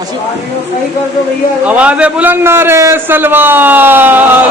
آواز بلند نعرے صلوات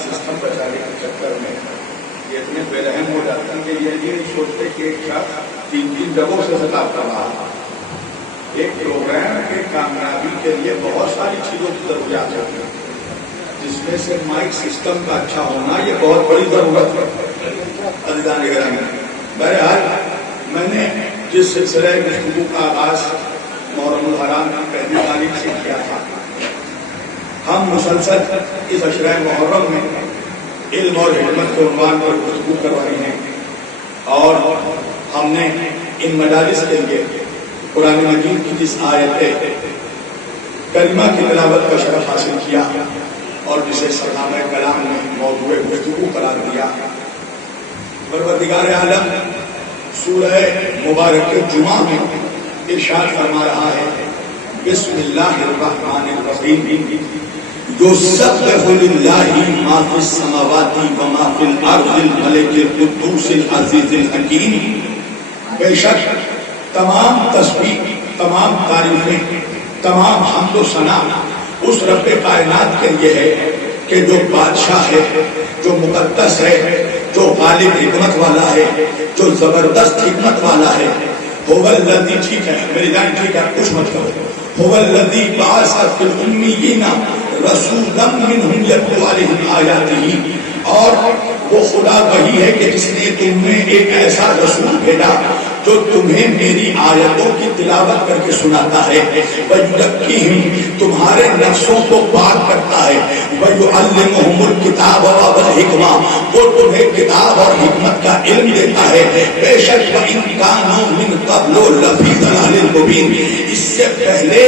سسٹم بچانے کے چکر میں یہ اتنے بے رحم ہو جاتے ہیں کہ یہ نہیں سوچتے کہ ایک شخص 3 جگہوں سے خطاب کر رہا ہے. ایک پروگرام کی کامیابی کے لیے بہت ساری چیزوں کی ضروریات ہوتی ہیں، جس میں سے مائک سسٹم کا اچھا ہونا یہ بہت بڑی ضرورت ہے. عزیزان گرامی، بہرحال میں نے جس سلسلہ گفتگو کا آغاز محرم الحرام کی پہلی تاریخ سے کیا تھا، ہم مسلسل اس عشرہ محرم میں علم اور حکمت کے عنوان پر گفتگو کر رہے ہیں، اور ہم نے ان مجالس کے لیے قرآن مجید کی جس آیت کریمہ کی تلاوت کا شرف حاصل کیا اور جسے سرنامہ کلام میں موضوع گفتگو قرار دیا، پروردگار عالم سورہ مبارک جمعہ میں ارشاد فرما رہا ہے، بسم اللہ الرحمن الرحیم، یسبح للہ ما فی السماوات و ما فی الارض الملک القدوس العزیز الحکیم. بے شک تمام تسبیح، تمام تعریفیں، تمام حمد و ثنا اس رب کائنات کے لیے ہے کہ جو بادشاہ ہے، جو مقدس ہے، جو غالب حکمت والا ہے، جو زبردست حکمت والا ہے. هو الذی، ٹھیک ہے میری جان، ٹھیک ہے کچھ مت کرو. هو الذی بعث فی الامیین رسولا منہم یتلو علیہم آیاتہ، اور وہ خدا وہی ہے کہ جس نے تم میں ایک ایسا رسول بھیجا جو تمہیں میری آیتوں کی تلاوت کر کے سناتا ہے. وَيُزَكِّيهِمْ، تمہارے نفسوں کو پاک کرتا ہے. وَيُعَلِّمُهُمُ الْكِتَابَ وَالْحِکْمَةَ، وہ تمہیں کتاب اور حکمت کا علم دیتا ہے. بے شک وَإِن كَانُوا مِن قَبْلُ لَفِي ضَلَالٍ مُبِينٍ، اس سے پہلے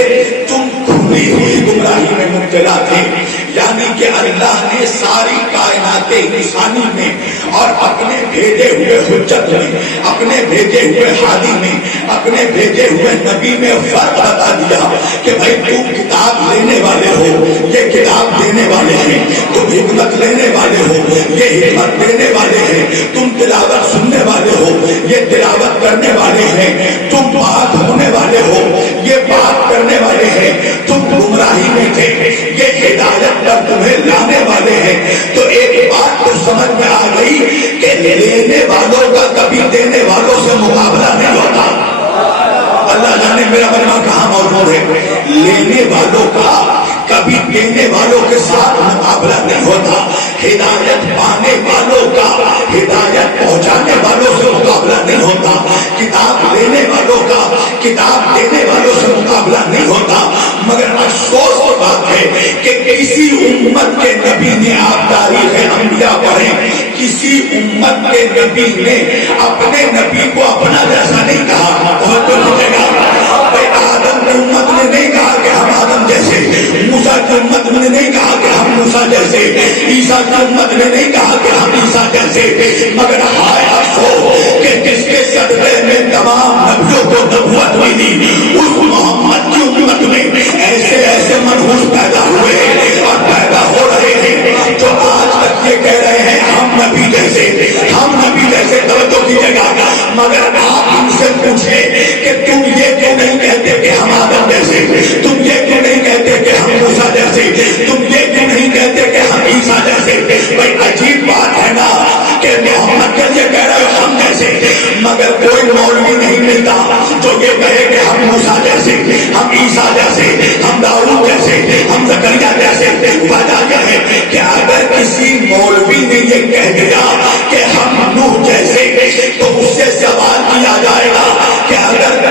تم کھلی ہوئی گمراہی میں مبتلا تھے. یعنی کہ اللہ نے ساری کائنات انسانی میں اور اپنے بھیجے ہوئے حجت میں، اپنے بھیجے ہوئے ہادی میں، اپنے بھیجے ہوئے نبی میں فرق بتا دیا کہ بھائی تم کتاب لینے والے ہو، یہ کتاب دینے والے ہیں. تم حکمت لینے والے ہو، یہ حکمت دینے والے ہیں. تم تلاوت سننے والے ہو، یہ تلاوت کرنے والے ہیں. تم بات ہونے والے ہو، یہ بات کرنے والے ہیں. تم گمراہی میں تھے، یہ ہدایت پر تمہیں لانے والے ہیں. تو ایک بات تو سمجھ میں آ گئی کہ لینے والوں کا کبھی دینے والوں سے مقابلہ نہیں ہوتا. اللہ جانے میرا مجمع کہاں موجود ہے. لینے والوں کا کبھی دینے والوں کے ساتھ مقابلہ نہیں ہوتا. ہدایت پانے والوں کا ہدایت پہنچانے والوں سے مقابلہ نہیں ہوتا. کتاب لینے والوں کا کتاب دینے والوں سے مقابلہ نہیں ہوتا. مگر افسوس کی بات ہے کہ کسی امت کے نبی نے، آپ تاریخ انبیاء پڑھیں، کسی امت کے نبی نے اپنے نبی کو اپنا جیسا نہیں کہا. بہت آدم کی امت نے نہیں کہا کہ ہم آدم جیسے، موسیٰ کی امت نے نہیں کہا کہ ہم موسیٰ جیسے، عیسیٰ کی امت نے نہیں کہا کہ ہم عیسیٰ جیسے. مگر ہائے افسوس کہ جس کے صدقے میں تمام نبیوں کو نبوت ملی، اس محمد کی امت میں ایسے ایسے منحوس پیدا ہوئے اور پیدا ہو رہے ہیں جو آج تک یہ کہہ رہے ہیں ہم نبی جیسے، ہم نبی جیسے. توجہ کیجیے گا. مگر آپ ان سے پوچھیں کہ تم یہ کیوں نہیں کہتے کہ ہم آدم جیسے، تم یہ کیوں نہیں کہتے کہ ہم موسیٰ جیسے، تم یہ کیوں نہیں کہتے کہ ہم عیسیٰ جیسے. بھائی عجیب بات ہے نا کہ محمد کے لیے کہہ رہے ہو ہم جیسے، مگر کوئی مولوی نہیں ملتا جو یہ کہے کہ ہم موسیٰ جیسے، ہم عیسیٰ جیسے، ہم داؤد جیسے، ہم زکریا جیسے. وجہ یہ ہے کہ اگر کسی مولوی نے یہ کہہ دیا کہ ہم نوح جیسے، تو اس سے سوال کیا جائے گا کہ اگر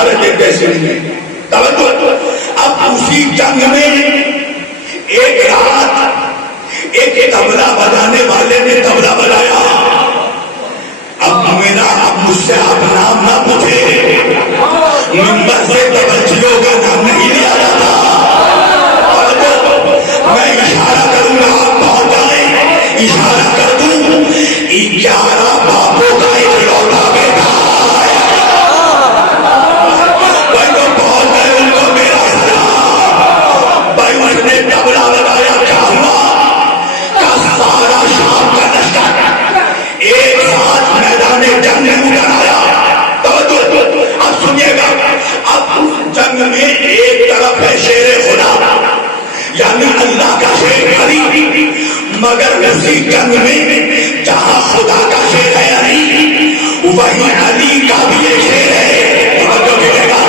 بشارت دیتے سنیں. توجہ. اب اسی جنگ میں ایک رات ایک طبلہ بجانے والے نے طبلہ بجایا. اب میرا اب مجھ سے آپ نام نہ پوچھے, منبر سے توجہوں کا نام نہیں لیا جاتا. میں اشارہ کروں گا آپ پہنچ جائیں, اشارہ کر دوں 11 باپوں کا ایک لوٹا بیٹا بھائی تو پہنچ گئے, ان کو میرا سلام. بھائی اس نے طبلہ بجایا, کیا ہوا کا سارا شام کا لشکر ایک ساتھ میدان جنگ میں اتر آیا. توجہ, اب سنیے گا. اب جنگ میں ایک طرف ہے شیر خدا یعنی اللہ کا شیر علی, مگر اسی جنگ میں جہاں خدا کا شیر ہے علی, وہی علی کا بھی ایک شیر ہے. توجہ ملے گا.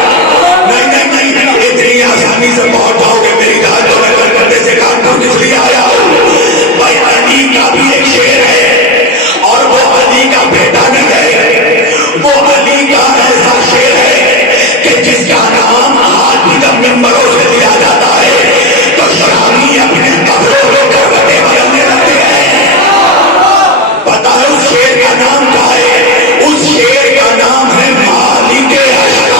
نہیں اتنی آسانی سے پہنچ جاؤ گے میری بات تو میں کلکتے سے کانپور کس لیے آیا ہوں. بھائی علی کا بھی ایک شیر ہے اور وہ علی کا بیٹا نہیں ہے, وہ علی کا ایسا شیر ہے کہ جس کا نام آج بھی جب ممبروں سے دیا جاتا ہے تو شامی اپنے قبروں کو کروٹیں بدلنے لگتے ہیں. پتا ہے اس شیر کا نام کیا ہے؟ اس شیر کا نام ہے مالک اشتر.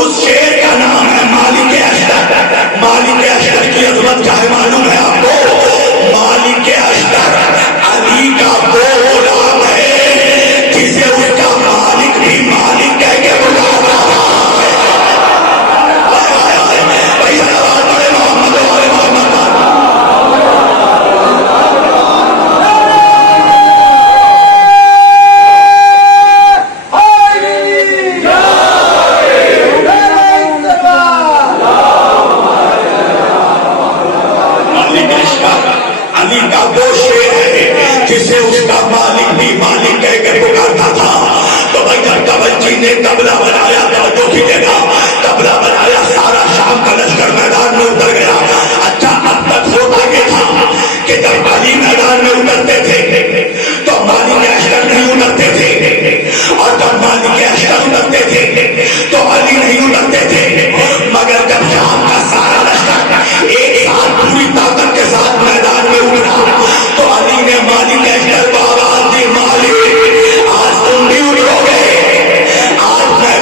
اس شیر کا نام ہے مالک اشتر. مالک اشتر کی عظمت کیا ہے معلوم ہے آپ کو؟ مالک اشتر علی کا وہ نام ہے جسے اس کا مالک بھی مالک کہہ کے بلاتا ہے. علی کا وہ شیر ہے جسے اس کا مالک بھی مالک کہہ کے پکارتا تھا. تو بھائی جب توجہ نے طبلہ بجایا, توجہ کیجیے گا, طبلہ بجایا, سارا شام کا لشکر میدان میں اتر گیا. اچھا اب تک ہوتا یہ تھا کہ جب علی میدان میں اترتے تھے تو مالک اشتر نہیں اترتے تھے, اور جب مالک اشتر اترتے تھے تو علی نہیں اترتے تھے. مگر جب شام کا سارا لشکر ایک ساتھ پوری طاقت کے ساتھ میدان میں اترا تو علی نے مالک اشتر کو آواز دی, مالک آج تم بھی اٹھو گے, آج میں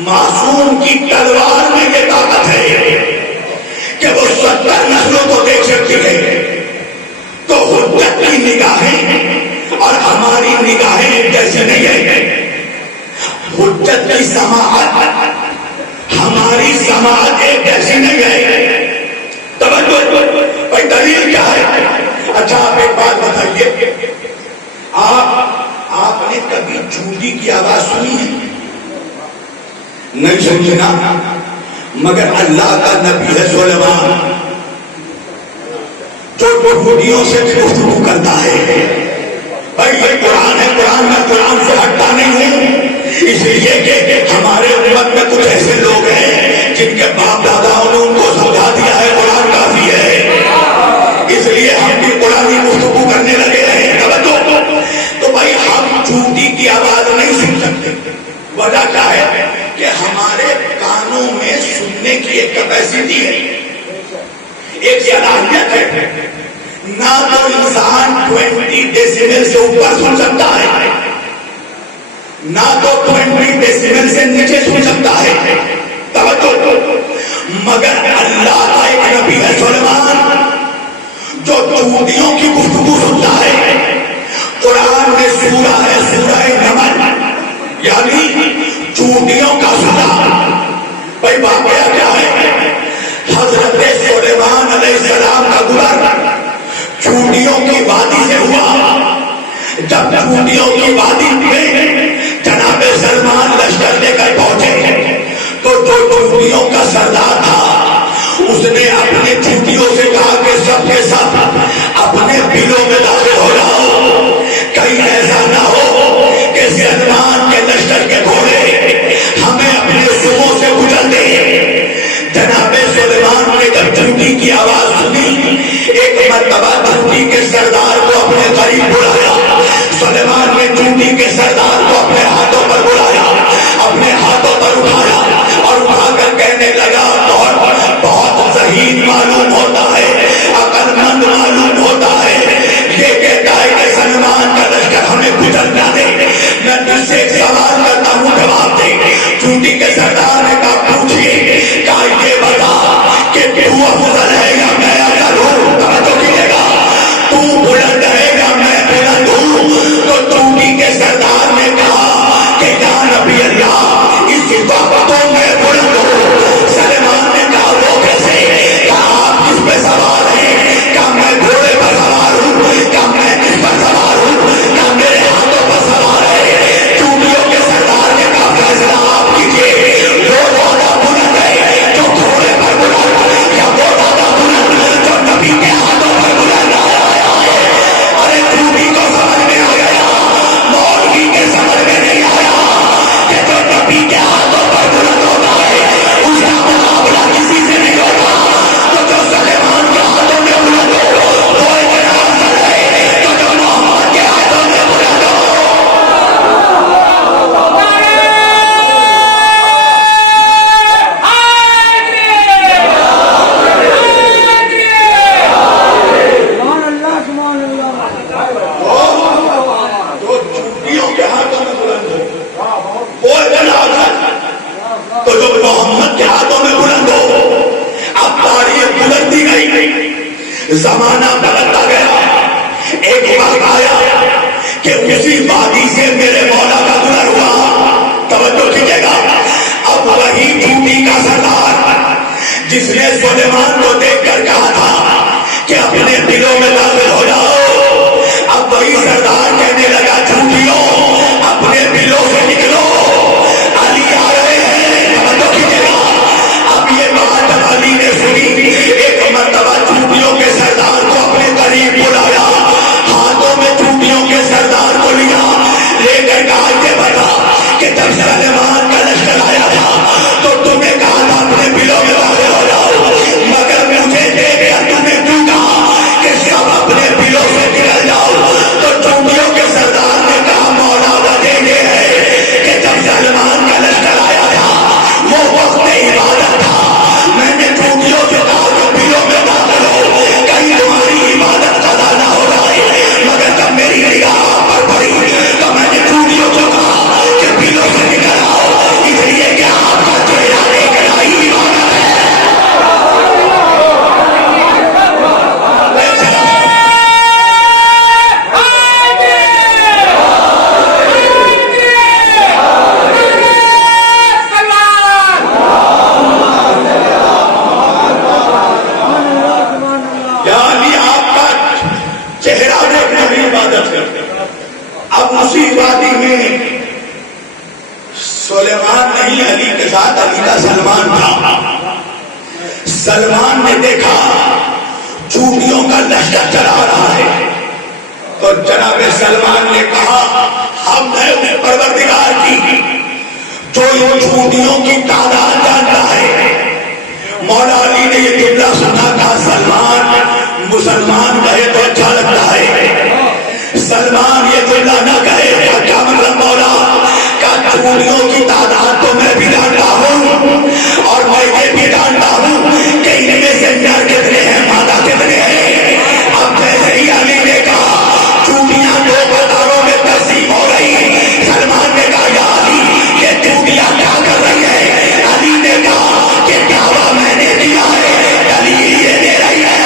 معصوم کی تلوار میں یہ طاقت ہے کہ وہ 70 نسلوں کو دیکھ سکتی ہے. تو حجت کی نگاہیں اور ہماری نگاہیں ایک جیسے نہیں ہے. حجت کی سماعت ہماری سماعت ایک جیسی نہیں ہے. توجہ بھائی دلیل کیا ہے؟ اچھا آپ ایک بات بتائیے, آپ نے کبھی چونٹی کی آواز سنی ہے؟ نہیں سنی نا. مگر اللہ کا نبی ہے سلیمان جو چونٹیوں سے گفتگو کرتا ہے. بھائی یہ قرآن ہے, قرآن میں قرآن سے ہٹتا نہیں ہوں. اس لیے کہ ہمارے امت میں کچھ ایسے لوگ ہیں جن کے باپ داداؤں نے ان کو سمجھا دیا ہے قرآن کافی ہے, اس لیے ہم بھی قرآنی گفتگو کرنے لگے ہیں. تو بھائی ہم چونٹی کی آواز نہیں سن سکتے. وجہ کیا ہے کہ ہمارے کانوں میں سننے کی ایک کیپیسٹی ہے, ایک صلاحیت ہے. نہ تو انسان 20 ڈیسیبل سے اوپر سن سکتا ہے, نہ تو 20 ڈیسیبل سے نیچے سن سکتا ہے. توجہ, مگر اللہ کا ایک نبی ہے سلیمان جو چونٹیوں کی گفتگو سنتا ہے. قرآن میں سورہ ہے سورہ نمل, یعنی چونٹیوں کا سنا. بھائی واقعہ کیا ہے؟ حضرت سلیمان علیہ السلام کا گزر چونٹیوں کی وادی سے ہوا. جب چونٹیوں کی وادی میں جناب سلمان لشکر لے کر پہنچے تو جو چونٹیوں کا سردار تھا اس نے اپنے چونٹیوں سے کہا کہ سب کے سب اپنے بلوں میں داخل ہو جاؤ, کہیں ایسا نہ ہو کہ سلمان کے لشکر کے گھوڑے ہمیں اپنے صبح سے گزر دے. جناب سلیمان نے جب چونٹی کی آواز سنی, ایک مرتبہ چونٹی کے سردار کو اپنے قریب بلایا. سلیمان نے چونٹی کے سردار کو اپنے ہاتھوں پر بلایا, اپنے ہاتھوں پر اٹھایا اور اٹھا کر کہنے لگا بہت ذہین معلوم ہوتا ہے, عقل مند معلوم ہوتا ہے, یہ کہتا ہے کہ سلمان کا لشکر ہمیں گزر نہ دے. میں تجھ سے ایک سوال کرتا ہوں, جواب دے. چونٹی کے سردار نے کہا پوچھئے, کہا یہ بتا کہ تو افضل ہے یا میں افضل ہوں. توجہ کیجیے گا, تو بلند ہے یا میں بلند ہوں. تو چونٹی کے سردار نے کہا کہ یا نبی اللہ اس وقت تو میں بلند ہوں. سلیمان نے کہا وہ کیسے؟ کہا آپ کس پہ سوار ہیں؟ کہا میں گھوڑے پر سوار ہوں. کہا میں کس پر سوار ہوں؟ کہا میرے ہاتھوں پر سوار ہے. چونٹیوں کے سردار نے کہا فیصلہ آپ کیجیے, وہ زیادہ بلند ہے جو گھوڑے پر بلند یا وہ زیادہ بلند جو نبی کے ہاتھوں پر بلند آیا ہے. ارے چونٹی کو سمجھ میں آ گیا, مولوی کے سمجھ میں نہیں آیا کہ جو نبی کے ہاتھوں پر بلند ہوتا ہے اس کا مقابلہ کسی سے نہیں ہوتا. تو جو سلیمان کے ہاتھوں میں بلند ہو وہ اتنا افضل ہے تو جو محمد کے ہاتھوں میں بلند ہو. جو چونٹیوں کے ہاتھوں میں بلند ہو وہ اتنا افضل تو جو محمد کے ہاتھوں میں بلند ہو. اب تاریخ بلندی گئی, زمانہ بدلتا گیا. ایک وقت آیا کہ اسی وادی سے میرے مولا کا گزر ہوا. توجہ کیجیے گا, اب وہی چونٹی کا سردار جس نے سلیمان کو دیکھ کر کہا تھا کہ اپنے دلوں میں داخل ہو جاؤ, اب وہی سردار کہنے لگا چونٹیوں اپنے دلوں سے نکلو, علی آ رہے ہیں. توجہ کیجیے گا, اب یہ بات جب علی نے سنی, ایک مرتبہ چونٹیوں کے سردار کو اپنے قریب بلایا, ہاتھوں میں چونٹیوں کے سردار کو لیا, لے کر کہا یہ بتا کہ جب سلیمان کا لشکر آیا تھا تو تم نے کہا تھا اپنے دلوں میں داخل ہو جاؤ, مگر مجھے دیکھ کر تم نے کیوں کہا کہ سب اپنے دلوں سے نکل جاؤ. تو چونٹیوں کے سردار سلمان نے دیکھا چوٹیوں کا لشکر چلا رہا ہے تو جناب سلمان نے کہا ہم نے پروردگار کی جو ان چوٹیوں کی تعداد جانتا ہے. مولا علی نے یہ جملہ سنا تھا سلمان مسلمان کہے تو اچھا لگتا ہے, سلمان یہ جملہ نہ کہے کیا مطلب مولا کا چوٹیوں کی تعداد تو میں بھی جانتا ہوں اور میں یہ بھی جانتا ہوں کہ ان میں سے نر کتنے ہیں مادہ کتنے ہیں. اب جیسے ہی علی نے کہا چوٹیاں دو قطاروں میں تقسیم ہو رہی ہیں, سلمان نے کہا یا علی یہ چوٹیاں کیا کر رہی ہیں؟ علی نے کہا کہ دعویٰ میں نے دیا ہے دلیل یہ دے رہی ہے.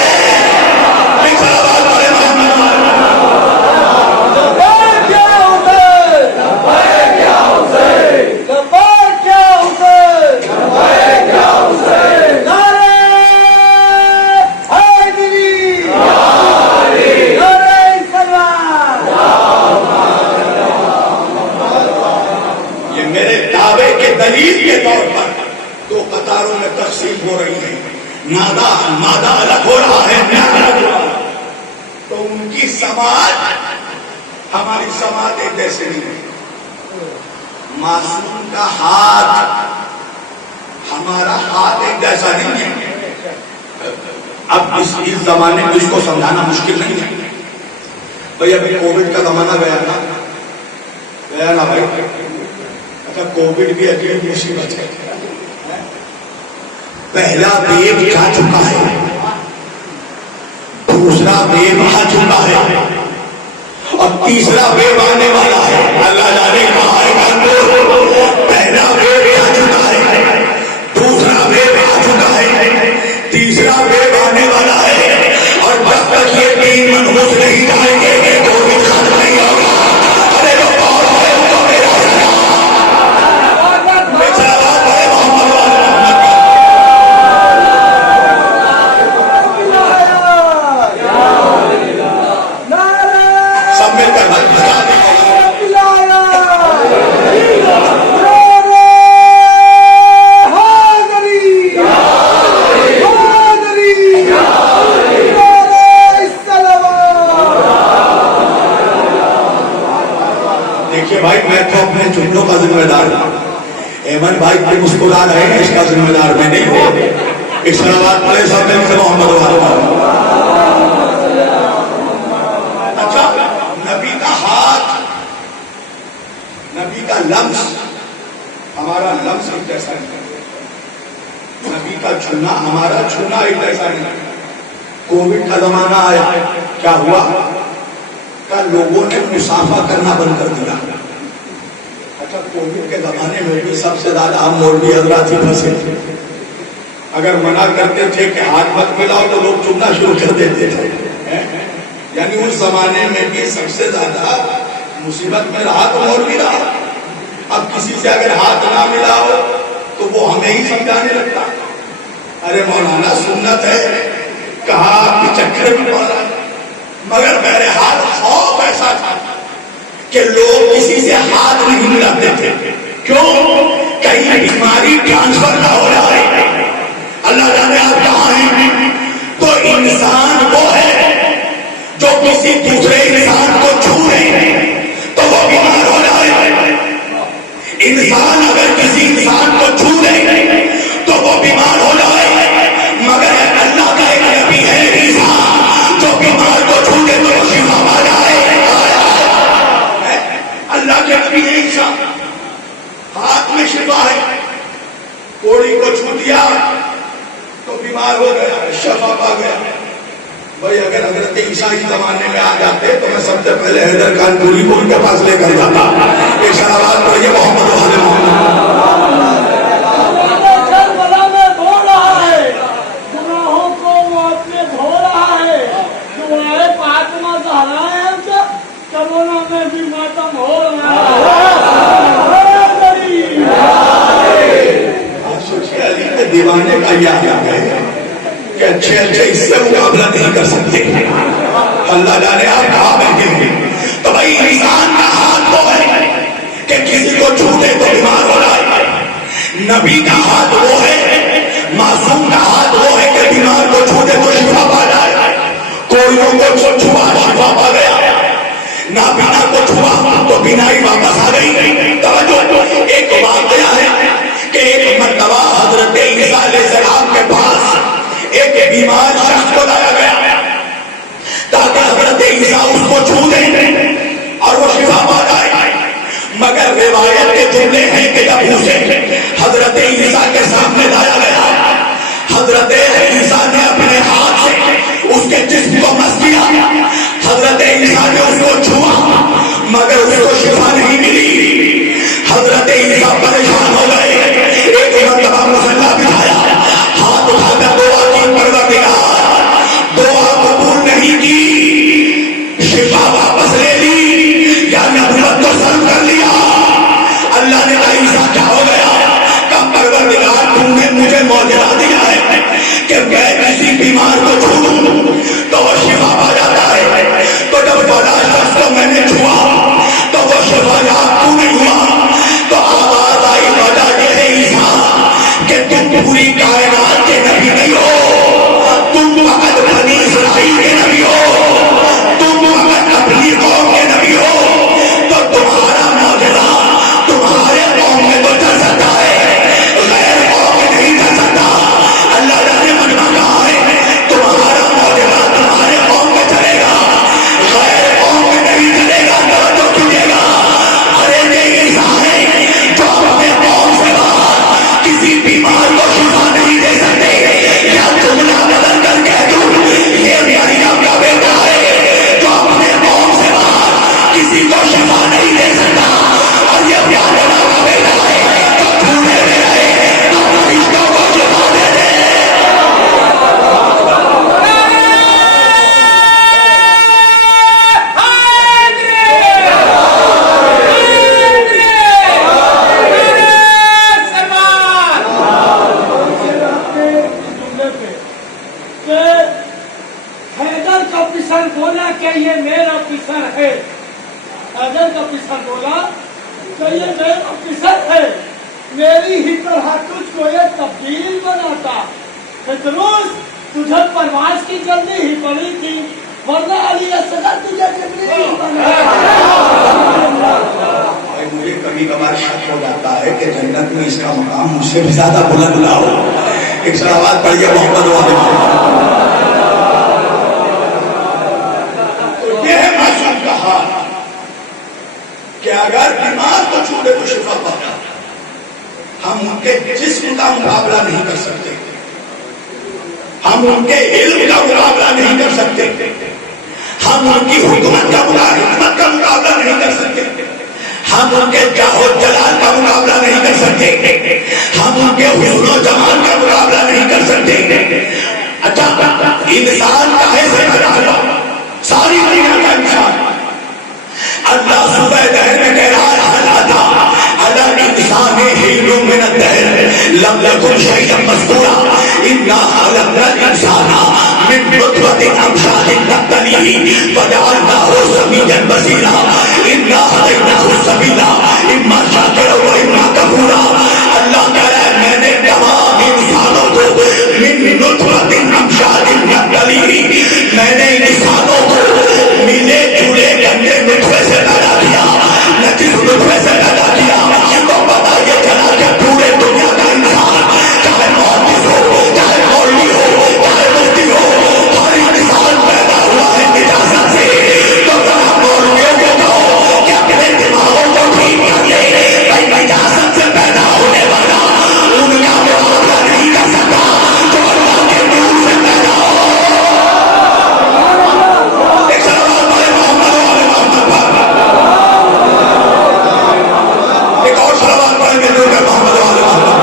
دلیل کے طور پر دو قطاروں میں تقسیم ہو رہی ہے, مادہ الگ ہو رہا ہے نر الگ ہو رہا ہے. تو ان کی سماعت ہماری سماعت ایک جیسے نہیں ہے. معصوم کا ہاتھ ہمارا ہاتھ ایک جیسا نہیں ہے. اب اس زمانے میں اس کو سمجھانا مشکل نہیں ہے. بھائی ابھی کووڈ کا زمانہ گیا نا بھائی. کووڈ بھی اکیلی مصیبت ہے. پہلا ویو جا چکا ہے, دوسرا ویو آ چکا ہے اور تیسرا ویو آنے والا ہے. اللہ جانے کہاں ہے. پہلا ویو آ چکا ہے, دوسرا ویو آ چکا ہے, تیسرا ویو آنے والا ہے اور جب تک یہ تین منحوس نہیں جائیں گے کووڈ ختم نہیں ہوگا. بھائی میں تو اپنے جملوں کا ذمہ دار ہوں. ایمن بھائی بھی مسکرا رہے ہیں, اس کا ذمہ دار میں نہیں ہوں. ایک صلوات پڑھے سب مل کے محمد وسلم. اچھا, نبی کا ہاتھ, نبی کا لمس ہمارا لمس ایک جیسا نہیں, نبی کا چھونا ہمارا چھونا ایک جیسا نہیں. کووڈ کا زمانہ آیا, کیا ہوا کہ لوگوں نے مسافہ کرنا بند کر دیا. اچھا, کووڈ کے زمانے میں بھی سب سے زیادہ ہم مولوی حضرات ہی پھنسے. اگر منع کرتے تھے کہ ہاتھ مت ملاؤ تو لوگ چومنا شروع کر دیتے تھے. یعنی اس زمانے میں بھی سب سے زیادہ مصیبت میں رہا تو مولوی رہا. اب کسی سے اگر ہاتھ نہ ملاؤ تو وہ ہمیں ہی سمجھانے لگتا, ارے مولانا سنت ہے, کہا آپ کے چکر میں پڑ رہا ہے. مگر میرے ہاتھ خوف ایسا تھا کہ لوگ کسی سے ہاتھ نہیں ملاتے تھے. کیوں؟ کہیں بیماری ٹرانسفر نہ ہو رہا ہے. اللہ جانے آپ کہاں ہیں. تو انسان وہ ہے جو کسی دوسرے انسان کو چھو رہے تو وہ بیمار ہو رہا ہے. انسان اگر کسی انسان کو چھو رہے تو وہ بیمار ہو رہا ہے. مگر اللہ کا ایک نبی ہے عیسیٰ جو بیمار کو چھو دے تو شفا پا جائے. اللہ کے نبی عیسیٰ, ہاتھ میں شفا ہے. کوڑی کو چھو دیا تو بیمار ہو گیا, شفا پا گیا. بھائی اگر حضرت عیسیٰ اس زمانے میں آ جاتے تو میں سب سے پہلے حیدر خان پوری کو ان کے پاس لے کر جاتا. ایک صلوات پڑھیے محمد وعلى محمد. دیوانے کا یہ آیا ہے کہ اچھے اچھے اس سے مقابلہ نہیں کر سکتے. اللہ جانے آپ کہاں بیٹھے ہیں. تو بھائی انسان کا ہاتھ وہ ہے کہ کسی کو چھوٹے تو بیمار ہو رہا ہے. نبی کا ہاتھ وہ ہے, معصوم کا ہاتھ وہ ہے کہ بیمار کو چھو دے تو شفا پا جائے، کوڑیوں کو چھوا شفا پا گیا، نابینا کو چھوا تو بینائی واپس آ گئی۔ توجہ، ایک واقعہ ہے کہ ایک مرتبہ حضرت عیسیٰ علیہ السلام کے پاس ایک بیمار شخص کو لایا گیا تاکہ حضرت عیسیٰ اس کو چھو دیں اور وہ شفا پا جائے، مگر روایت کے جملے ہیں کہ جب اسے حضرت عیسیٰ کے سامنے لایا گیا، حضرت عیسیٰ نے اپنے ہاتھ سے اس کے جسم کو مس کیا، حضرت عیسیٰ نے اس کو چھوا مگر اس کو شفا نہیں ملی۔ حضرت عیسیٰ پریشان ہو گئے، ایک مرتبہ مصلی بٹھایا، ہاتھ اٹھا کر دعا کی، پروردگار دعا قبول نہیں کی، شفا واپس لے لی، یا نبوت تو سلب کر لیا۔ اللہ نے کہا عیسیٰ کیا ہو گیا؟ کہا پروردگار تم نے مجھے معجزہ دیا ہے کہ میں کسی بیمار کو چھو دوں تو وہ شفا پا جاتا ہے، تو جب فلاں شخص کو میں نے چھوا تو وہ شفا یاب کیوں نہیں ہوا؟ تو آواز آئی، وجہ یہ ہے عیسیٰ کہ تم پوری کائنات کے نبی نہیں ہو، تم فقط بنی اسرائیل کے نبی ہو، تم فقط اپنی قوم کے نبی ہو، تو تمہارا معجزہ تمہارے قوم میں تو چل سکتا ہے، غیر قوم میں نہیں چل سکتا۔ اللہ نے مجمع کہا ہے تمہارا معجزہ تمہارے قوم میں چلے گا، غیر قوم میں نہیں چلے گا۔ توجہ کیجیے گا، ارے یہ عیسیٰ ہے جو اپنے قوم سے باہر کسی بیمار کو شفا نہیں دے سکتے، یا جملہ بدل کر کہہ دوں یہ مریم کا بیٹا ہے جو اپنے قوم سے باہر کسی کو شفا نہیں دے سکتا، اور یہ پیارا کا بیٹا ہے جو ڈھونڈے میں رہے تو فرشتوں کو شفا دے دے۔ حیدر کا پسر بولا کہ یہ میرا پسر ہے، حیدر کا پسر بولا کہ یہ میرا پسر ہے، میری ہی طرح تجھ کو یہ تبدیل بناتا۔ پطرس تجھے پرواز کی جلدی ہی پڑی تھی، ورنہ علی اصغر تجھے جبریل بنا۔ مجھے کبھی کبھار شک ہو جاتا ہے کہ جنت میں اس کا مقام مجھ سے بھی زیادہ بلند نہ ہو۔ ایک صلوات پڑھیے محمد والے۔ تو یہ ہے معصوم کا حال کہ اگر بیمار کو چھو دے تو شفا پاتا، ہم ان کے جسم کا مقابلہ نہیں کر سکتے، ہم ان کے علم کا مقابلہ نہیں کر سکتے، ہم ان کی حکمت کا مقابلہ نہیں کر سکتے، ہم ان کے جاہ و جلال کا مقابلہ نہیں کر سکتے، ہم ان کے حسن و جمال کا مقابلہ نہیں کر سکتے۔ اچھا انسان کہے سے پیدا ہوا؟ ساری دنیا کا انسان اللہ صبح دہر میں کہہ رہا ہے اللہ انسان حین من الدہر لم یکن شیئا مذکورا انا خلقنا الانسان من نطفۃ امشاج نبتلیہ فجعلناہ سمیعا بصیرا انا ہدیناہ السبیل اما شاکرا و اما کفورا۔ اللہ کہہ رہا ہے میں نے تمام انسانوں کو من نطفۃ امشاج نبتلیہ، میں نے انسانوں کو ملے جلے گندے نطفے سے پیدا کیا، نجس نطفے سے پیدا کیا۔ تو پتہ یہ چلا کہ پورے دنیا کا انسان چاہے محدث ہو، چاہے مولوی ہو، چاہے مفتی ہو، ہر انسان پیدا ہوا ہے نجاست سے۔ تو ذرا مولویوں کو کہو کہ اپنے دماغوں کو ٹھیک کر لے، بھائی نجاست سے پیدا ہونے والا ان کا مقابلہ نہیں کر سکتا جو اللہ کے نور سے پیدا ہو۔ ایک سلام والے محمد والے محمد پر ایک اور سلام پڑھیں گے نور محمد والے محمد۔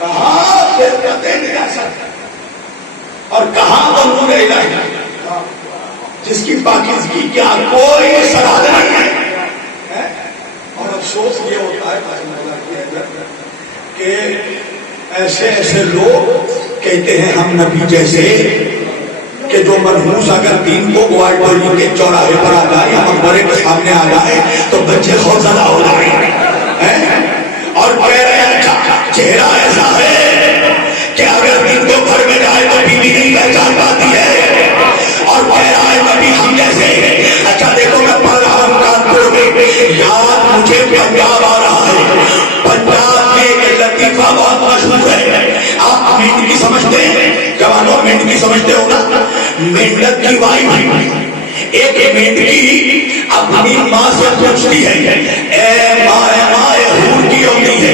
کہاں خلقت نجاست اور کہاں وہ نور الہی جس کی پاکیزگی کیا کوئی سرحد نہیں ہے۔ اور افسوس یہ ہوتا ہے کہ ایسے ایسے لوگ کہتے ہیں ہم نبی جیسے کہ جو منحوس اگر دین کو گوائٹ بولی کے چوراہے پر آ جائے یا مقبرے کے سامنے آ جائے تو بچے خوفزدہ ہو جائیں اور کہہ رہے ہیں اچھا چہرہ ایسا ہے کہ اگر دن کو گھر میں جائے تو بیوی نہیں پہچان پاتی ہے، اور کہہ رہا ہے نبی ہم جیسے اچھا دیکھو میں پڑھ رہا ہوں کانپور میں، یاد مجھے پنجاب آ رہا ہے، پنجاب میں ایک لطیفہ بہت مشہور ہے، آپ مینڈ کی سمجھتے ہیں جوانوں، مینڈ کی سمجھتے ہو نا، مینڈک کی وائف ایک مینڈکی اپنی ماں سے پوچھتی ہے اے ماں یہ حور کی ہوتی ہے،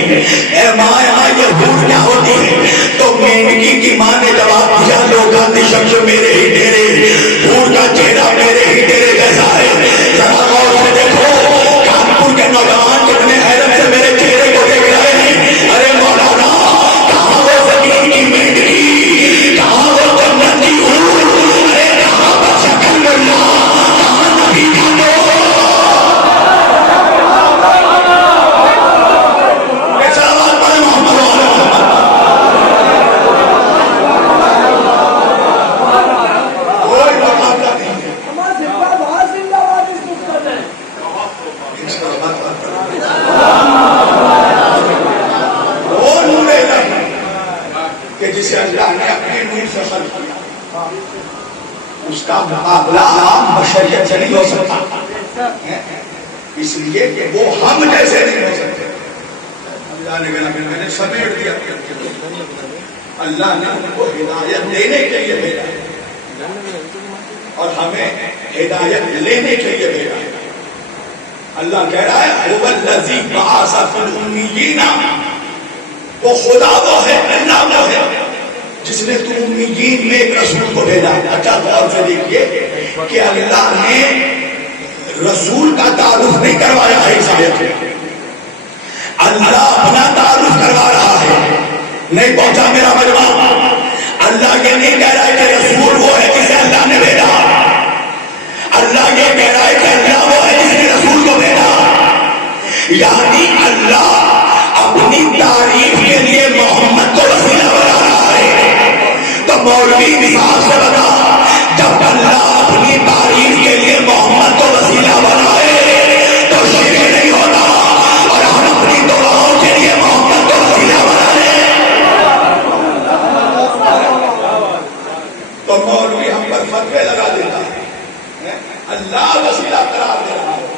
اے ماں یہ حور کیا ہوتی ہے؟ تو مینڈکی کی ماں نے جواب دیا لوگاتی شخص میرے ہی تیرے، حور کا چہرہ میرے ہی تیرے جیسا ہے، ذرا غور سے دیکھو کانپور کے نوجوان کتنے حیرت سے میرے چہرے کو دیکھ رہے ہیں، ارے مولانا کہاں وہ زمین کی مینڈکی، کہاں وہ جنت کی حور، ارے کہاں پر شکل ملا، کہاں نبی کا جسے اللہ نے اپنے نور سے خلق کیا، اس کا مقابلہ عام بشریت سے نہیں ہو سکتا، اس لیے کہ وہ ہم جیسے نہیں ہو سکتے۔ اللہ نے کہا میں نے سمیٹ دیا، اللہ نے ان کو ہدایت دینے کے لیے بھیجا اور ہمیں ہدایت لینے کے لیے بھیجا۔ اللہ کہہ رہا ہے هو الذی بعث فی الامیین، وہ خدا وہ ہے، اللہ وہ ہے جس نے تو امیین میں ایک رسول کو بھیجا۔ اچھا غور سے دیکھیے کہ اللہ نے رسول کا تعارف نہیں کروایا ہے اس آیت میں، اللہ اپنا تعارف کروا رہا ہے۔ نہیں پہنچا میرا مجمع؟ اللہ یہ نہیں کہہ رہا ہے کہ رسول وہ ہے جسے اللہ نے بھیجا، اللہ یہ کہہ رہا ہے کہ اللہ وہ ہے جس نے رسول کو بھیجا، یعنی اللہ اپنی تعریف کے لیے محمد کو وسیلہ بنا رہا ہے۔ تو مولوی مثال سے بتا، جب اللہ اپنی تعریف کے لیے محمد کو وسیلہ بنائے تو شرک نہیں ہوتا، اور ہم اپنی دعاؤں کے لیے محمد کو وسیلہ بنائے تو مولوی ہم پر فتوے لگا دیتا ہے، اللہ وسیلہ قرار دے رہا ہے۔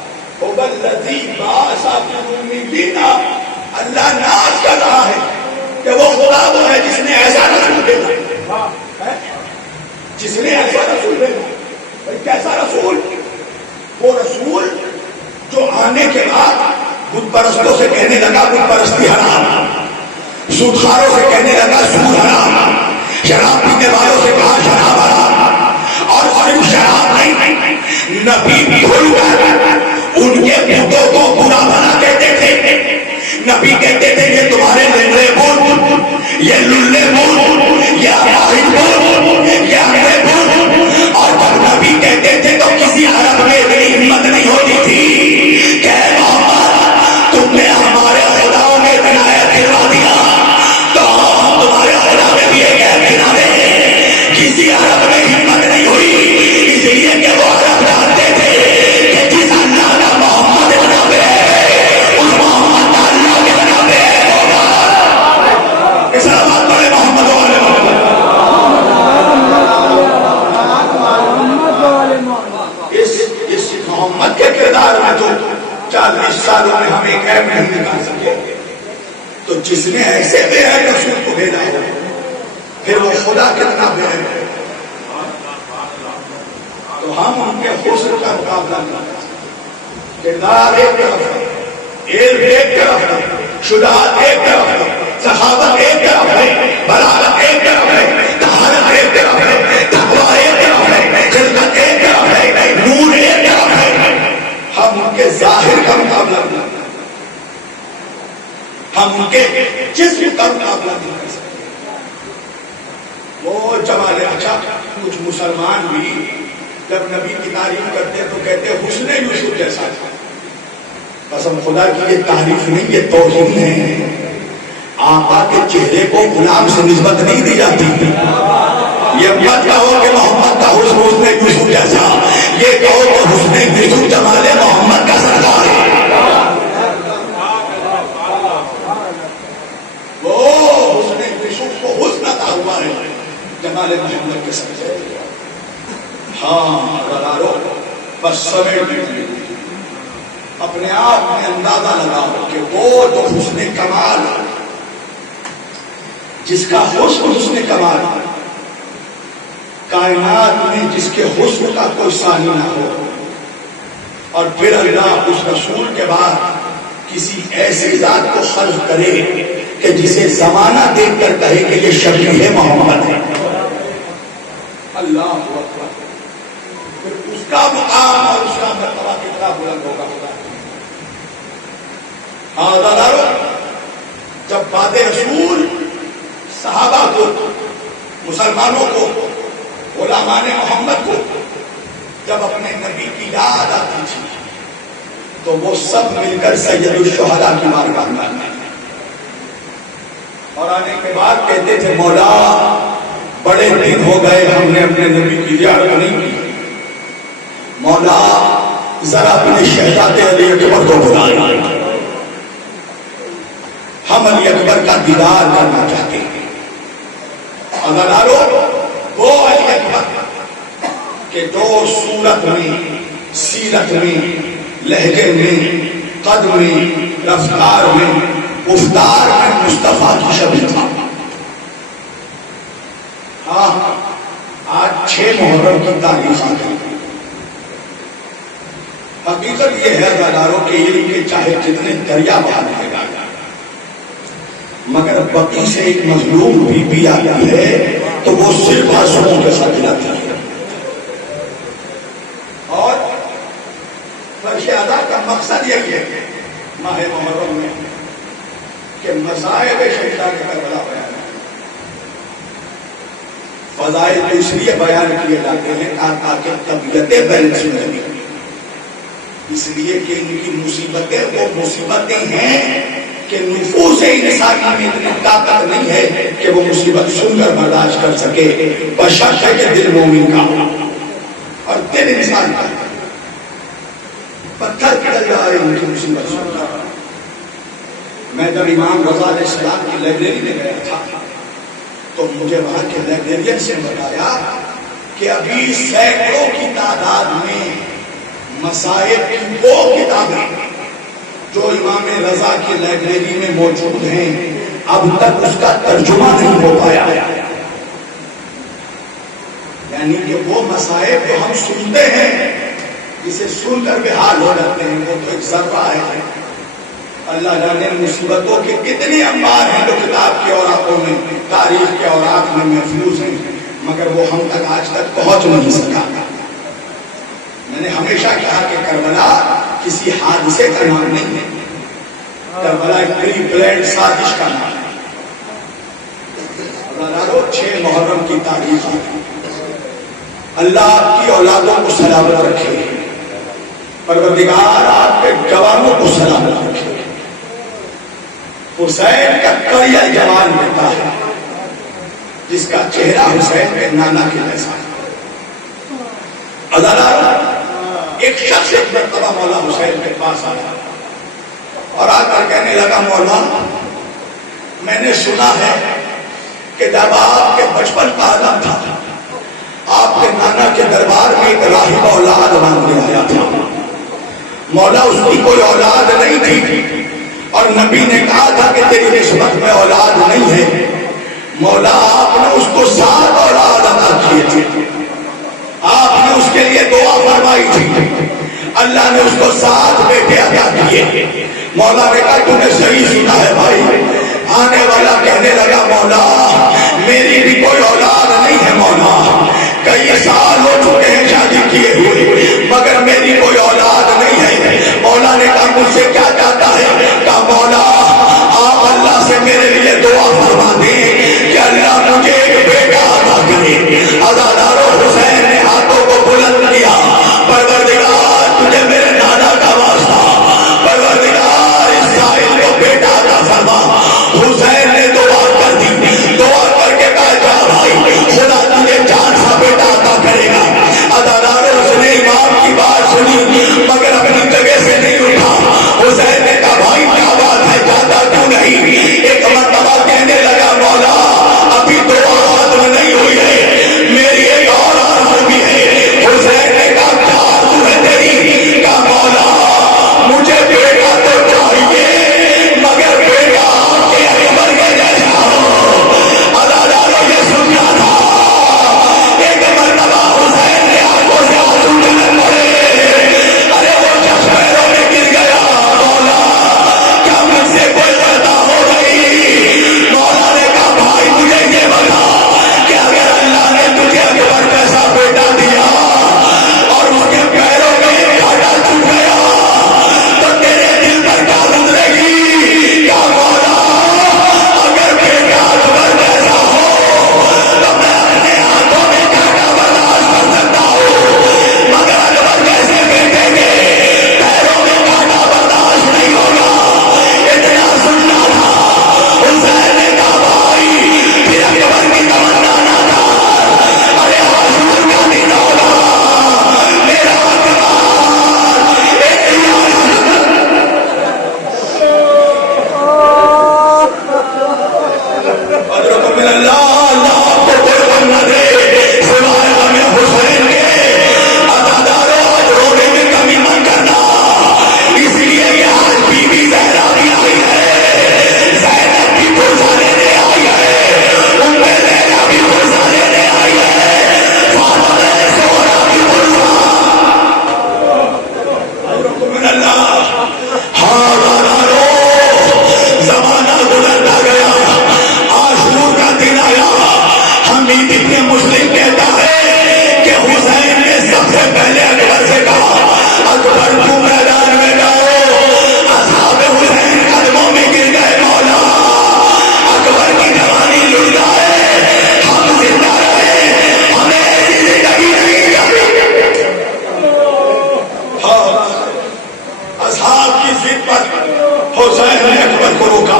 هو الذی بعث فی الامیین، اللہ ناز کر رہا ہے کہ وہ خدا وہ ہے جس نے ایسا رسول بھیجا، جس نے ایسا رسول بھیجا۔ کیسا رسول؟ وہ رسول جو آنے کے بعد بت پرستوں سے کہنے لگا بت پرستی حرام، سودخاروں سے کہنے لگا سود حرام، شراب پینے والوں سے کہا شراب حرام، اور صرف شراب نہیں، نبی بھول کر ان کے بتوں کو برا بنا دیتے تھے۔ نبی کہتے تھے یہ تمہارے لنگڑے بت، یہ للے بت، یہ اپاہج بت، یہ اندھے بت، اور جب نبی کہتے تھے تو کسی عرب میں اتنی ہمت نہیں ہوتی تھی کہ محمد تم نے ہمارے خداؤں میں عنایت دلوا دیا تو ہم تمہارے خدا میں بھی ایک عیب گنا دیں۔ کسی عرب میں ہمت نہیں ہوئی، اس لیے کہ وہ عرب جانتے تھے کہ جس اللہ کا محمد بنا ہے اس محمد کا اللہ کے بنا ہوگا۔ اس بات بڑے محمد والے اس محمد کے کردار میں تو 40 سالوں میں ہم ایک عیب نہیں نکال سکے، تو جس نے ایسے بے عیب رسول کو بھیجا ہو پھر وہ خدا کتنا بے عیب ہے، تو ہم ان کے حسن کا مقابلہ نہیں کر سکتے۔ کردار ایک طرف ہے، علم ایک طرف ہے، شجاعت ایک طرف ہے، سخاوت ایک طرف ہے، بلاغت ایک طرف ہے، طہارت ایک طرف ہے، تقویٰ ایک طرف ہے، خلقت ایک طرف ہے، نور ایک طرف ہے۔ ہم ان کے ظاہر کا مقابلہ نہیں کر سکتے، ہم ان کے جسم کا مقابلہ نہیں کر سکتے۔ وہ جمال اچھا کچھ مسلمان بھی جب نبی کی تعریف کرتے تو کہتے حسن یوسف جیسا تھا۔ قسم خدا کی یہ تعریف نہیں، یہ توہین ہے۔ آقا کے چہرے کو غلام سے نسبت نہیں دی جاتی۔ یہ مت کہو کہ محمد کا حسن یوسف جیسا، یہ کہو کہ حسن یوسف جمال محمد کا سردار ہے. وہ حسن یوسف کو حسن عطا ہوا ہے جمال محمد کے سردار. ہاں غلارو بس سمیٹ لیجیے، اپنے آپ میں اندازہ لگاؤ کہ وہ جو حسن کمال، جس کا حسن کمال، کائنات میں جس کے حسن کا کوئی ثانی نہ ہو، اور پھر اللہ اس رسول کے بعد کسی ایسی ذات کو خلق کرے کہ جسے زمانہ دیکھ کر کہے کہ یہ شبیہ محمد ہے. اللہ اکبر. پھر اس کا مقام اور اس کا مرتبہ کتنا بلند ہوگا. جب بعد رسول صحابہ کو، مسلمانوں کو، غلامان محمد کو جب اپنے نبی کی یاد آتی تھی تو وہ سب مل کر سید الشہداء کی بارگاہ میں آتے اور آنے کے بعد کہتے تھے مولا بڑے دن ہو گئے ہم نے اپنے نبی کی زیارت نہیں کی، مولا ذرا اپنے شہزادے علی اکبر کو بلائیں، ہم علی اکبر کا دیدار کرنا چاہتے ہیں. وہ علی اکبر کہ جو صورت میں، سیرت میں، لہجے میں، قد میں، رفتار میں، گفتار میں مصطفیٰ کی شبیہ تھا. ہاں آج 6 محرم کی تاریخ آ گئی. حقیقت یہ ہے غداروں کے علم کے چاہے جتنے دریا بہا دے گا، مگر بقی سے ایک مظلوم بی بی آتی ہے تو وہ صرف آنسوؤں کے ساتھ جاتی ہے. اور فرش ادا کا مقصد یہی ہے ماہ محرم میں کہ مصائب شہیداء کے کربلا بیان ہے. فضائل تو اس لیے بیان کیے جاتے ہیں تاکہ طبیعتیں بیلنس میں رہیں، اس لیے کہ ان کی مصیبتیں وہ مصیبتیں ہیں کہ نفوس انسانی میں اتنی طاقت نہیں ہے کہ وہ مصیبت سن کر برداشت کر سکے، بشرط ہے کہ دل مومن کا ہو اور دل انسان کا. پتھر پڑ جائے ان کی مصیبت سن کر. میں جب امام رضا علیہ السلام کی لائبریری میں گیا تھا تو مجھے وہاں کے لائبریرین سے بتایا کہ ابھی سینکڑوں کی تعداد میں مصائب کی وہ کتابیں جو امام رضا کی لائبریری میں موجود ہیں اب تک اس کا ترجمہ نہیں ہو پایا. یعنی کہ وہ مصائب جو ہم سنتے ہیں جسے سن کر بحال ہو جاتے ہیں وہ تو ایک ذرہ ہے. اللہ جانے مصیبتوں کے کتنے انبار ہیں جو کتاب کے اوراقوں میں، تاریخ کے اوراق میں محفوظ ہیں، مگر وہ ہم تک آج تک پہنچ نہیں سکا. میں نے ہمیشہ کہا کہ کربلا کسی حادثے کا نام نہیں ہے، کربلا ایک پری پلانڈ سازش کا نام ہے. 6 محرم کی تاریخ ہے. اللہ آپ کی اولادوں کو سلامت رکھے، پروردگار آپ کے جوانوں کو سلامت رکھے. حسین کا کڑیا جوان ہوتا ہے جس کا چہرہ حسین کے نانا کے جیسا ہے. ایک شخص ایک مرتبہ مولا حسین کے پاس آیا اور آ کر کہنے لگا مولا میں نے سنا ہے کہ جب آپ کے بچپن کا عالم تھا آپ کے نانا کے دربار میں ایک راہب اولاد مانگنے آیا تھا. مولا اس کی کوئی اولاد نہیں تھی اور نبی نے کہا تھا کہ تیری نسبت میں اولاد نہیں ہے. مولا آپ نے اس کو 7 اولاد عطا کیے تھے، آپ نے اس کے لیے دعا فرمائی تھی، اللہ نے اس کو 7 بیٹے عطا کیے. مولا نے کہا تو نے صحیح سنا ہے بھائی. آنے والا کہنے لگا مولا میری بھی کوئی اولاد نہیں ہے، مولا کئی سال ہو چکے ہیں شادی کیے ہوئے مگر میری کوئی اولاد نہیں ہے. مولا نے کہا مجھ سے کیا چاہتا ہے؟ کہا مولا آپ اللہ سے میرے لیے دعا فرما دیں کہ اللہ مجھے ایک بیٹا عطا کرے. عزادارو حسین نے ہاتھوں کو بلند کیا، پروردگار تجھے میرے نانا کا واسطہ، پروردگار اس سائل کو بیٹا عطا فرما. حسین نے دعا کر دی، دعا کر کے کہا جا بھائی خدا تجھے جان سا بیٹا عطا کرے گا. مسجد پر حسین نے اکبر کو روکا.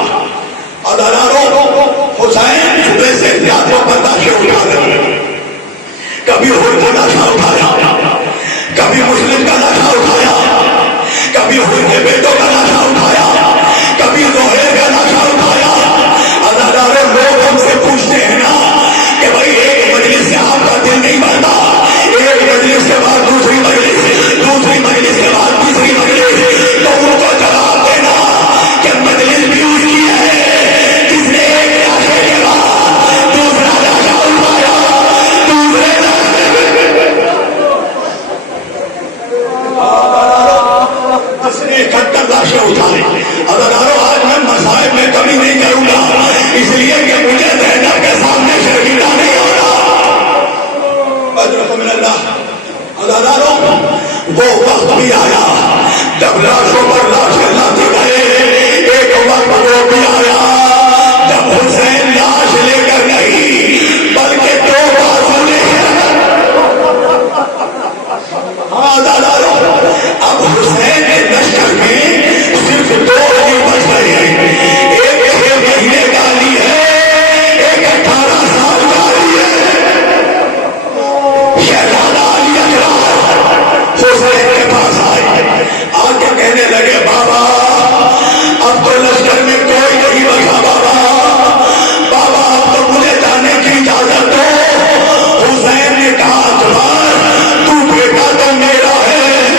اداروں حسین صبح سے راتوں پر لاشیں اٹھا رہے. کبھی حسین کا لاشا اٹھایا, کبھی مسلم کا لاشا اٹھایا, کبھی حسین کے بیٹوں کا لاشا اٹھایا, کبھی زہیر کا لاشا اٹھایا. اداروں لوگ ہم سے پوچھتے ہیں نا کہ بھائی ایک مجلس سے آپ کا دل نہیں بھرتا, ایک مجلس کے بعد دوسری مجلس, دوسری مجلس کے بعد تیسری مجلس, تو ان کو جواب دینا کہ مجلس بھی اس کی ہے جس نے ایک لاشے کے بعد دوسرا لاشا اٹھایا, دوسرے جس نے اکہتر لاشیں اٹھائے. اداروں آج میں مصائب میں کمی نہیں کروں گا, اس لیے کہ مجھے زینب کے سامنے شرمندہ نہیں ہونا. اجرکم من اللہ. اداروں وہ وقت بھی آیا جب لاشوں پر لاشیں لاتے گئے. ایک وقت وہ بھی آیا جب حسین لاش لے کر نہیں بلکہ دو بازو لے کر. اداروں اب حسین کے لشکر میں صرف دو ہی بچ گئے ہیں. ایک 6 مہینے کا علی ہے, ایک 18 سال کا علی ہے. شہزادہ علی اکبر حسین کے پاس آئے, آ کے کہنے لگے بابا اب تو لشکر میں کوئی نہیں بچا. بابا اب تو مجھے جانے کی اجازت دو. حسین نے کہا اکبر تو بیٹا تو میرا ہے,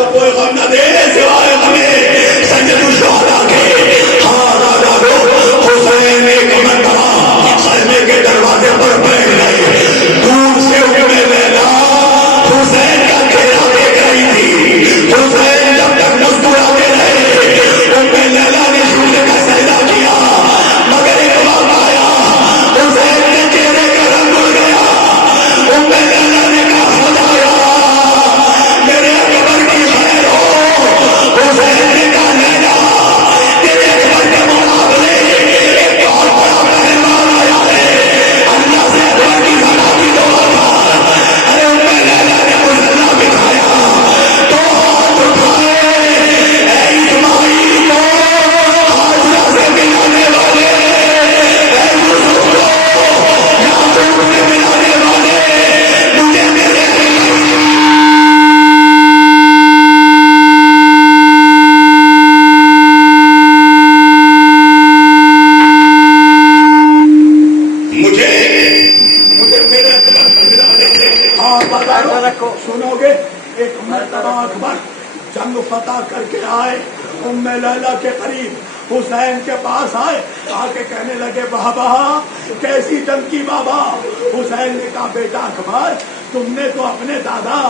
کو کوئی غم نہ دے سوائے ہمیں سید الشہداء کے۔ ہاں دادا رو حسین ایک مرتبہ خیمے کے دروازے پر بیٹھ گئے، دور سے ام لیلا حسین کا چہرہ دیکھ رہی تھی۔ حسین جب تک مسکراتے رہے، ام لیلا نے سونے کا سجدہ کیا، مگر ایک وقت آیا حسین کے چہرے کا رنگ اڑ گیا۔ ام لیلا نے کہا خدایا میرے اکبر کی خیر ہو۔ حسین نے کہا لیلا تیرے اکبر کے مقابلے ایک اور بڑا پہلوان آیا ہے، اللہ سے اکبر کی سلامتی دو بار۔ ارے ام لیلا نے مسلح بٹھایا، دو ہاتھ اٹھائے، اے اسماعیل کو حاجرہ سے ملانے والے، اے یوسف کو یعقوب سے ملانے والے، مجھے میرے مجھے میرے اکبر کو ملانے سے۔ ہاں بازاروں سنو گے، ایک مرتبہ اکبر جنگ فتح کر کے آئے، ام لیلا کے قریب حسین کے پاس آئے، آ کے کہنے لگے بابا کیسی جنگ کی بابا؟ حسین نے کہا بیٹا اکبر تم نے تو اپنے دادا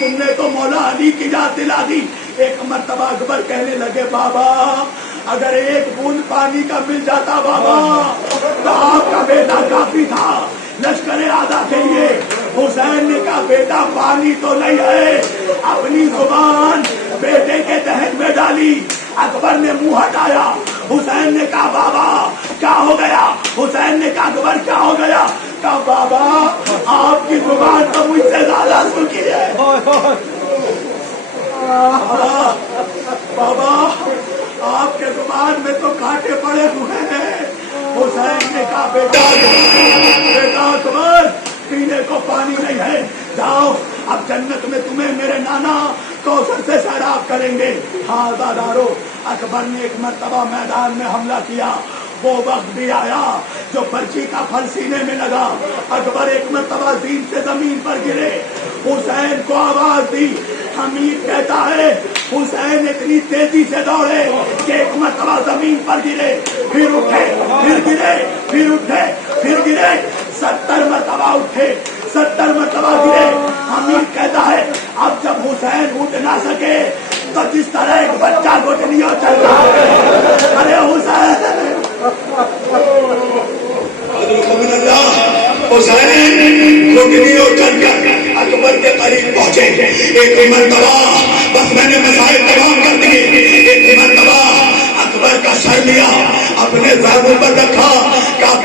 تم نے تو مولا علی کی یاد دلا دی۔ ایک مرتبہ اکبر کہنے لگے بابا اگر ایک بوند پانی کا مل جاتا بابا تو آپ کا بیٹا کافی تھا لشکر آدھا کے لیے۔ حسین نے کہا بیٹا پانی تو نہیں ہے، اپنی زبان بیٹے کے دہن میں ڈالی۔ اکبر نے منہ ہٹایا، حسین نے کہا بابا کیا ہو گیا؟ حسین نے کہا اکبر کیا ہو گیا؟ کہا بابا آپ کی زبان تو مجھ سے زیادہ سوکھی ہے۔ بابا آپ کے زبان میں تو کانٹے پڑے ہوئے ہیں۔ حسین نے کہا بیٹا اکبر پینے کو پانی نہیں ہے، جاؤ اب جنت میں تمہیں میرے نانا کوثر سے سیراب کریں گے۔ ہاں دادارو اکبر نے ایک مرتبہ میدان میں حملہ کیا، وہ وقت بھی آیا جو برچی کا پھل سینے میں لگا۔ اکبر ایک مرتبہ زین سے زمین پر گرے، حسین کو آواز دی۔ حمید کہتا ہے حسین اتنی تیزی سے دوڑے کہ ایک مرتبہ زمین پر گرے، پھر اٹھے، پھر گرے، پھر اٹھے، پھر گرے، 70 مرتبہ اٹھے، 70 مرتبہ گرے۔ حمید کہتا ہے اب جب حسین اٹھ نہ سکے تو جس طرح ایک بچہ گھٹنیوں چلتا ہے، ارے حسین حسین گھٹنیوں چل کر اکبر کے قریب پہنچے۔ ایک مرتبہ بس میں نے مسائل تمام کر دیے، ایک مرتبہ اکبر کا سر لیا، اپنے زانوں پر رکھا، کہا